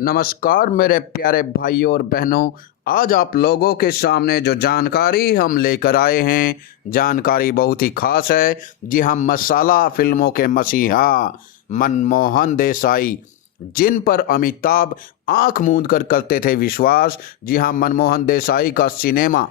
नमस्कार मेरे प्यारे भाइयों और बहनों। आज आप लोगों के सामने जो जानकारी हम लेकर आए हैं, जानकारी बहुत ही खास है। जी हाँ, मसाला फिल्मों के मसीहा मनमोहन देसाई, जिन पर अमिताभ आंख मूंद कर करते थे विश्वास। जी हाँ, मनमोहन देसाई का सिनेमा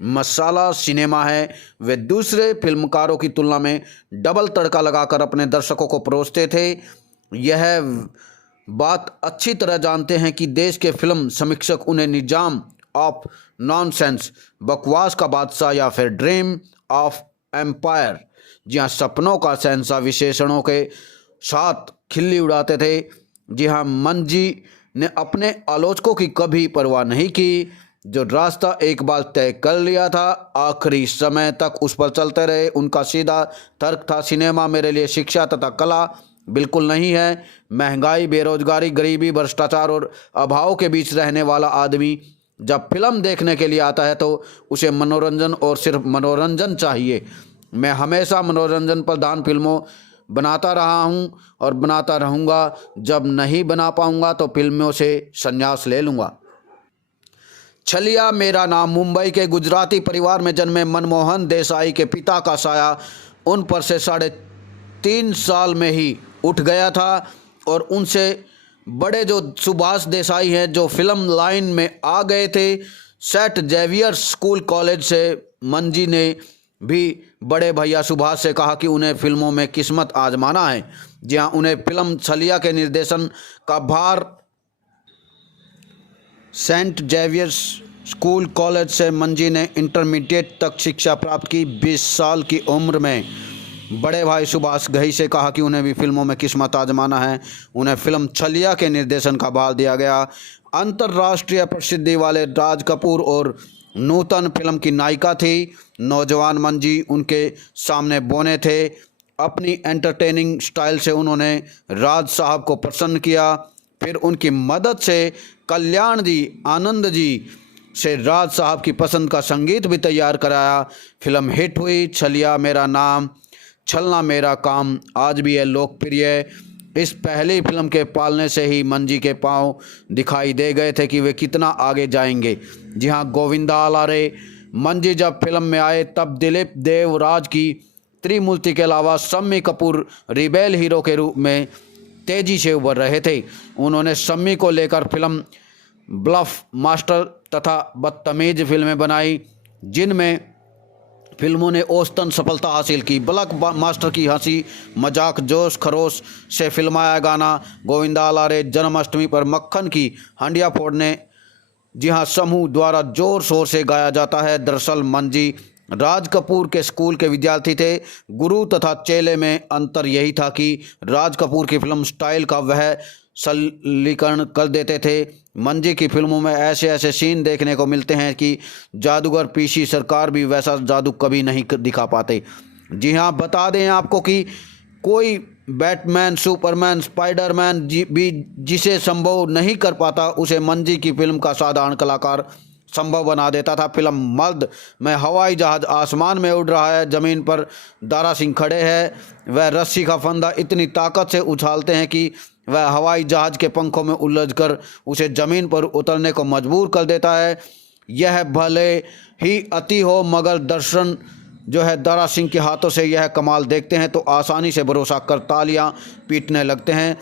मसाला सिनेमा है। वे दूसरे फिल्मकारों की तुलना में डबल तड़का लगाकर अपने दर्शकों को परोसते थे। यह बात अच्छी तरह जानते हैं कि देश के फिल्म समीक्षक उन्हें निजाम ऑफ नॉनसेंस, बकवास का बादशाह या फिर ड्रीम ऑफ एम्पायर, जी हाँ, सपनों का शहंशाह विशेषणों के साथ खिल्ली उड़ाते थे। जी हाँ, मंजी ने अपने आलोचकों की कभी परवाह नहीं की। जो रास्ता एक बार तय कर लिया था, आखिरी समय तक उस पर चलते रहे। उनका सीधा तर्क था, सिनेमा मेरे लिए शिक्षा तथा कला बिल्कुल नहीं है। महंगाई, बेरोजगारी, गरीबी, भ्रष्टाचार और अभाव के बीच रहने वाला आदमी जब फिल्म देखने के लिए आता है तो उसे मनोरंजन और सिर्फ मनोरंजन चाहिए। मैं हमेशा मनोरंजन प्रधान फिल्मों बनाता रहा हूं और बनाता रहूंगा। जब नहीं बना पाऊंगा तो फिल्मों से संन्यास ले लूँगा। छलिया मेरा नाम मुंबई के गुजराती परिवार में जन्मे मनमोहन देसाई के पिता का साया उन पर से 3.5 साल में ही उठ गया था। और उनसे बड़े जो सुभाष देसाई हैं, जो फिल्म लाइन में आ गए थे सेंट जेवियर्स स्कूल कॉलेज से, मंजी ने भी बड़े भैया सुभाष से कहा कि उन्हें फिल्मों में किस्मत आजमाना है। जी हाँ, उन्हें फिल्म छलिया के निर्देशन का भार सेंट जेवियर्स स्कूल कॉलेज से मंजी ने इंटरमीडिएट तक शिक्षा प्राप्त की। 20 साल की उम्र में बड़े भाई सुभाष घई से कहा कि उन्हें भी फिल्मों में किस्मत आजमाना है। उन्हें फिल्म छलिया के निर्देशन का भार दिया गया। अंतर्राष्ट्रीय प्रसिद्धि वाले राज कपूर और नूतन फिल्म की नायिका थी। नौजवान मंजी उनके सामने बौने थे। अपनी एंटरटेनिंग स्टाइल से उन्होंने राज साहब को प्रसन्न किया। फिर उनकी मदद से कल्याण जी, आनंद जी से राज साहब की पसंद का संगीत भी तैयार कराया। फिल्म हिट हुई। छलिया मेरा नाम, छलना मेरा काम आज भी है लोकप्रिय। इस पहली फिल्म के पालने से ही मंजी के पांव दिखाई दे गए थे कि वे कितना आगे जाएंगे। जी हाँ, गोविंदा आलारे मंजी जब फिल्म में आए तब दिलीप देवराज की त्रिमूर्ति के अलावा शम्मी कपूर रिबेल हीरो के रूप में तेजी से उभर रहे थे। उन्होंने शम्मी को लेकर फिल्म ब्लफ मास्टर तथा बदतमीज फिल्में बनाई, जिनमें फिल्मों ने औसतन सफलता हासिल की। ब्लक मास्टर की हंसी मजाक जोश खरोश से फिल्माया गाना गोविंदा आलारे जन्माष्टमी पर मक्खन की हंडिया फोड़ने, जी हाँ, समूह द्वारा जोर शोर से गाया जाता है। दरअसल मंजी राज कपूर के स्कूल के विद्यार्थी थे। गुरु तथा चेले में अंतर यही था कि राज कपूर की फिल्म स्टाइल का वह सरलीकरण कर देते थे। मंजी की फिल्मों में ऐसे ऐसे सीन देखने को मिलते हैं कि जादूगर पीसी सरकार भी वैसा जादू कभी नहीं दिखा पाते। जी हाँ, बता दें आपको कि कोई बैटमैन, सुपरमैन, स्पाइडरमैन भी जिसे संभव नहीं कर पाता, उसे मंजी की फिल्म का साधारण कलाकार संभव बना देता था। फिल्म मर्द में हवाई जहाज आसमान में उड़ रहा है, ज़मीन पर दारा सिंह खड़े हैं। वह रस्सी का फंदा इतनी ताकत से उछालते हैं कि वह हवाई जहाज के पंखों में उलझकर उसे ज़मीन पर उतरने को मजबूर कर देता है। यह भले ही अति हो, मगर दर्शन जो है दारा सिंह के हाथों से यह कमाल देखते हैं तो आसानी से भरोसा कर तालियां पीटने लगते हैं।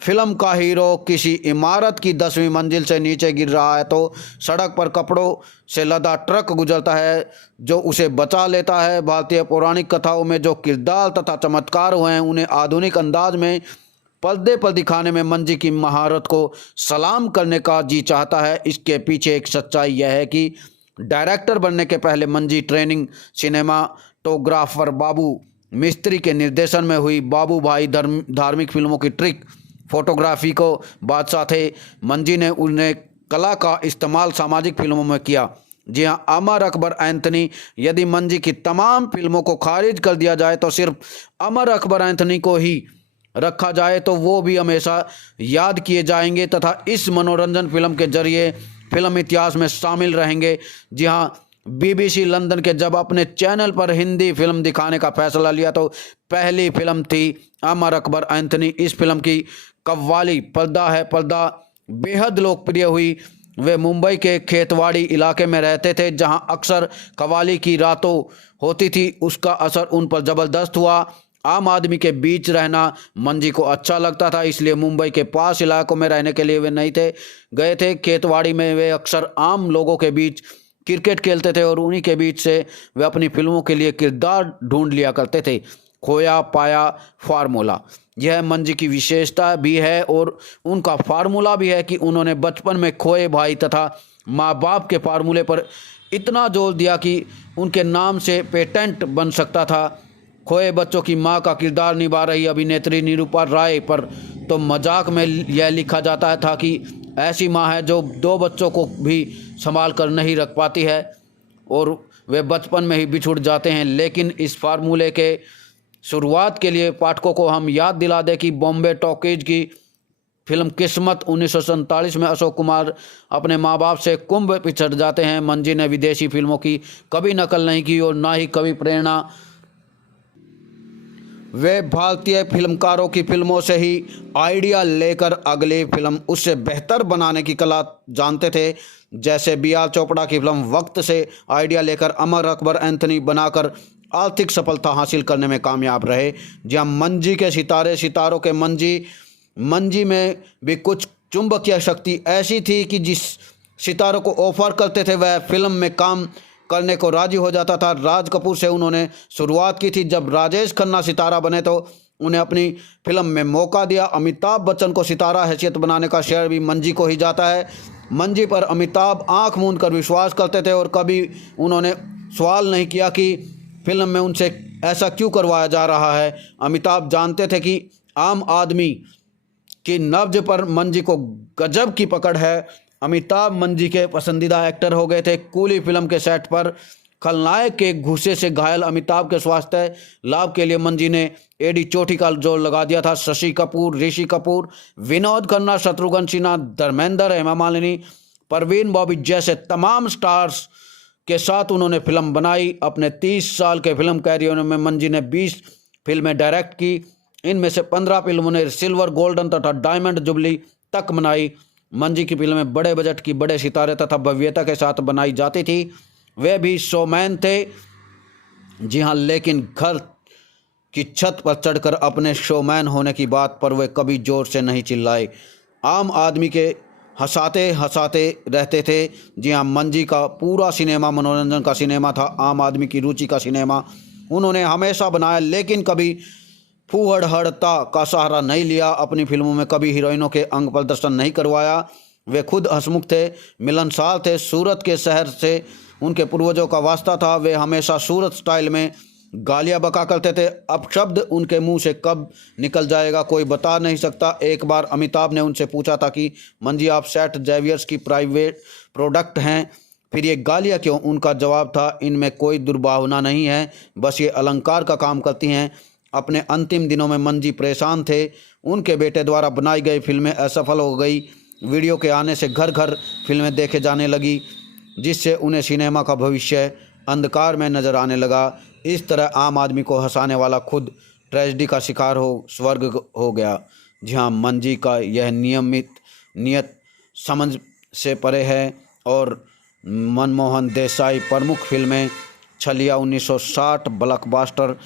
फिल्म का हीरो किसी इमारत की 10वीं मंजिल से नीचे गिर रहा है तो सड़क पर कपड़ों से लदा ट्रक गुजरता है जो उसे बचा लेता है। भारतीय पौराणिक कथाओं में जो किरदार तथा चमत्कार हुए हैं, उन्हें आधुनिक अंदाज में पर्दे पर दिखाने में मंजी की महारत को सलाम करने का जी चाहता है। इसके पीछे एक सच्चाई यह है कि डायरेक्टर बनने के पहले मंजी ट्रेनिंग सिनेमाटोग्राफर बाबू मिस्त्री के निर्देशन में हुई। बाबू भाई धार्मिक फिल्मों की ट्रिक फोटोग्राफी को बादशाह थे। मंजी ने उन्हें कला का इस्तेमाल सामाजिक फिल्मों में किया। जी हाँ, अमर अकबर एंथनी, यदि मंजी की तमाम फिल्मों को खारिज कर दिया जाए तो सिर्फ अमर अकबर एंथनी को ही रखा जाए तो वो भी हमेशा याद किए जाएंगे तथा इस मनोरंजन फिल्म के जरिए फिल्म इतिहास में शामिल रहेंगे। जी हाँ, बीबीसी लंदन के जब अपने चैनल पर हिंदी फिल्म दिखाने का फैसला लिया तो पहली फिल्म थी अमर अकबर एंथनी। इस फिल्म की कव्वाली पर्दा है पर्दा बेहद लोकप्रिय हुई। वे मुंबई के खेतवाड़ी इलाके में रहते थे, जहां अक्सर कव्वाली की रातों होती थी। उसका असर उन पर ज़बरदस्त हुआ। आम आदमी के बीच रहना मंजी को अच्छा लगता था, इसलिए मुंबई के पास इलाकों में रहने के लिए वे नहीं थे गए थे। खेतवाड़ी में वे अक्सर आम लोगों के बीच क्रिकेट खेलते थे और उन्हीं के बीच से वे अपनी फिल्मों के लिए किरदार ढूंढ लिया करते थे। खोया पाया फार्मूला, यह मंजी की विशेषता भी है और उनका फार्मूला भी है कि उन्होंने बचपन में खोए भाई तथा माँ बाप के फार्मूले पर इतना जोर दिया कि उनके नाम से पेटेंट बन सकता था। खोए बच्चों की मां का किरदार निभा रही अभिनेत्री निरूपा राय पर तो मजाक में यह लिखा जाता था कि ऐसी मां है जो 2 बच्चों को भी संभाल कर नहीं रख पाती है और वे बचपन में ही बिछुड़ जाते हैं। लेकिन इस फार्मूले के शुरुआत के लिए पाठकों को हम याद दिला दें कि बॉम्बे टॉकीज की फिल्म किस्मत 1947 में अशोक कुमार अपने माँ बाप से कुंभ पिछड़ जाते हैं। मंजी ने विदेशी फिल्मों की कभी नकल नहीं की और ना ही कभी प्रेरणा। वे भारतीय फिल्मकारों की फिल्मों से ही आइडिया लेकर अगली फिल्म उससे बेहतर बनाने की कला जानते थे। जैसे B.R. चोपड़ा की फिल्म वक्त से आइडिया लेकर अमर अकबर एंथनी बनाकर आर्थिक सफलता हासिल करने में कामयाब रहे। जहाँ मंजी के सितारों के मंजी में भी कुछ चुंबकीय शक्ति ऐसी थी कि जिस सितारों को ऑफर करते थे वह फिल्म में काम करने को राजी हो जाता था। राज कपूर से उन्होंने शुरुआत की थी। जब राजेश खन्ना सितारा बने तो उन्हें अपनी फिल्म में मौका दिया। अमिताभ बच्चन को सितारा हैसियत बनाने का श्रेय भी मंजी को ही जाता है। मंजी पर अमिताभ आंख मूंद कर विश्वास करते थे और कभी उन्होंने सवाल नहीं किया कि फिल्म में उनसे ऐसा क्यों करवाया जा रहा है। अमिताभ जानते थे कि आम आदमी की नब्ज पर मंजी को गजब की पकड़ है। अमिताभ मंजी के पसंदीदा एक्टर हो गए थे। कूली फिल्म के सेट पर खलनायक के घूसे से घायल अमिताभ के स्वास्थ्य लाभ के लिए मंजी ने एडी चोटी का जोर लगा दिया था। शशि कपूर, ऋषि कपूर, विनोद खन्ना, शत्रुघ्न सिन्हा, धर्मेंद्र, हेमा मालिनी, परवीन बॉबी जैसे तमाम स्टार्स के साथ उन्होंने फिल्म बनाई। अपने 30 साल के फिल्म कैरियर में मंजी ने 20 फिल्में डायरेक्ट की। इनमें से 15 फिल्मों ने सिल्वर, गोल्डन तथा डायमंड जुबली तक बनाई। मंजी की फिल्में बड़े बजट की, बड़े सितारे तथा भव्यता के साथ बनाई जाती थी। वे भी शोमैन थे, जी हाँ, लेकिन घर की छत पर चढ़कर अपने शोमैन होने की बात पर वे कभी जोर से नहीं चिल्लाए। आम आदमी के हंसाते हंसाते रहते थे। जी हाँ, मंजी का पूरा सिनेमा मनोरंजन का सिनेमा था, आम आदमी की रुचि का सिनेमा उन्होंने हमेशा बनाया, लेकिन कभी फूहड़ता का सहारा नहीं लिया। अपनी फिल्मों में कभी हीरोइनों के अंग प्रदर्शन नहीं करवाया। वे खुद हंसमुख थे, मिलनसार थे। सूरत के शहर से उनके पूर्वजों का वास्ता था। वे हमेशा सूरत स्टाइल में गालियाँ बका करते थे। अब शब्द उनके मुंह से कब निकल जाएगा कोई बता नहीं सकता। एक बार अमिताभ ने उनसे पूछा था कि मंजी, आप सेठ जेवियर्स की प्राइवेट प्रोडक्ट हैं, फिर ये गालियाँ क्यों? उनका जवाब था, इनमें कोई दुर्भावना नहीं है, बस ये अलंकार का काम करती हैं। अपने अंतिम दिनों में मंजी परेशान थे। उनके बेटे द्वारा बनाई गई फिल्में असफल हो गई। वीडियो के आने से घर घर फिल्में देखे जाने लगी, जिससे उन्हें सिनेमा का भविष्य अंधकार में नज़र आने लगा। इस तरह आम आदमी को हंसाने वाला खुद ट्रेजेडी का शिकार स्वर्ग हो गया। जी हाँ, मंजी का यह नियत समझ से परे है। और मनमोहन देसाई प्रमुख फिल्में छलिया 1960, ब्लॉकबस्टर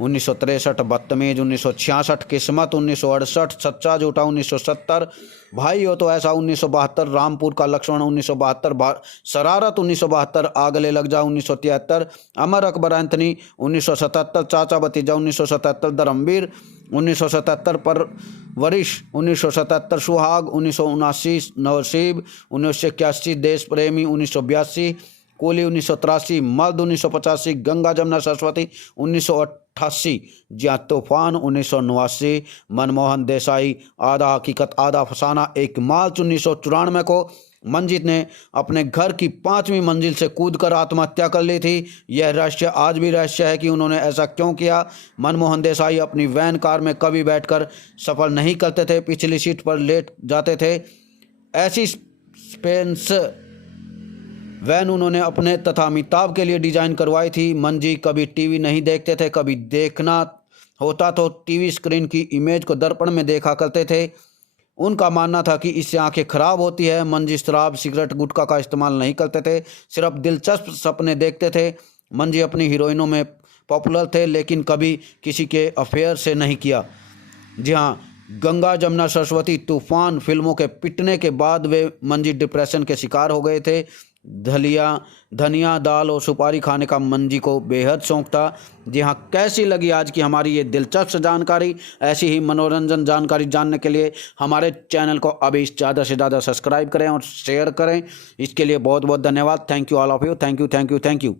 1963, बदतमीज 1966, किस्मत 1968, सच्चा झूठा 1970, भाई हो तो ऐसा 1972, रामपुर का लक्ष्मण 1972, शरारत 1972, आगले लग जा 1973, अमर अकबर एंथनी 1977, चाचा भतीजा 1977, धर्मवीर 1977, परवरिश 1977, सुहाग 1979, नसीब 1981, देश प्रेमी 1982, कूली 1983, मर्द 1985, गंगा जमुना सरस्वती 1988, जहाँ तूफान 1989, मनमोहन देसाई, आधा हकीकत आधा फसाना। 1 मार्च 1994 को मंजित ने अपने घर की 5वीं मंजिल से कूदकर आत्महत्या कर ली थी। यह रहस्य आज भी रहस्य है कि उन्होंने ऐसा क्यों किया। मनमोहन देसाई अपनी वैन कार में कभी बैठकर सफ़र नहीं करते थे, पिछली सीट पर लेट जाते थे। ऐसी स्पेंस वैन उन्होंने अपने तथा अमिताभ के लिए डिज़ाइन करवाई थी। मंजी कभी टीवी नहीं देखते थे, कभी देखना होता तो टीवी स्क्रीन की इमेज को दर्पण में देखा करते थे। उनका मानना था कि इससे आंखें खराब होती है। मंजी शराब, सिगरेट, गुटखा का इस्तेमाल नहीं करते थे, सिर्फ दिलचस्प सपने देखते थे। मंजी अपनी हीरोइनों में पॉपुलर थे, लेकिन कभी किसी के अफेयर से नहीं किया। जी हाँ, गंगा, जमुना, सरस्वती, तूफान फिल्मों के पिटने के बाद वे मंजी डिप्रेशन के शिकार हो गए थे। धनिया, दाल और सुपारी खाने का मंजी को बेहद शौक था। जी हाँ, कैसी लगी आज की हमारी ये दिलचस्प जानकारी? ऐसी ही मनोरंजन जानकारी जानने के लिए हमारे चैनल को अभी ज़्यादा से ज़्यादा सब्सक्राइब करें और शेयर करें। इसके लिए बहुत बहुत धन्यवाद। Thank you all of you. Thank you, thank you, thank you.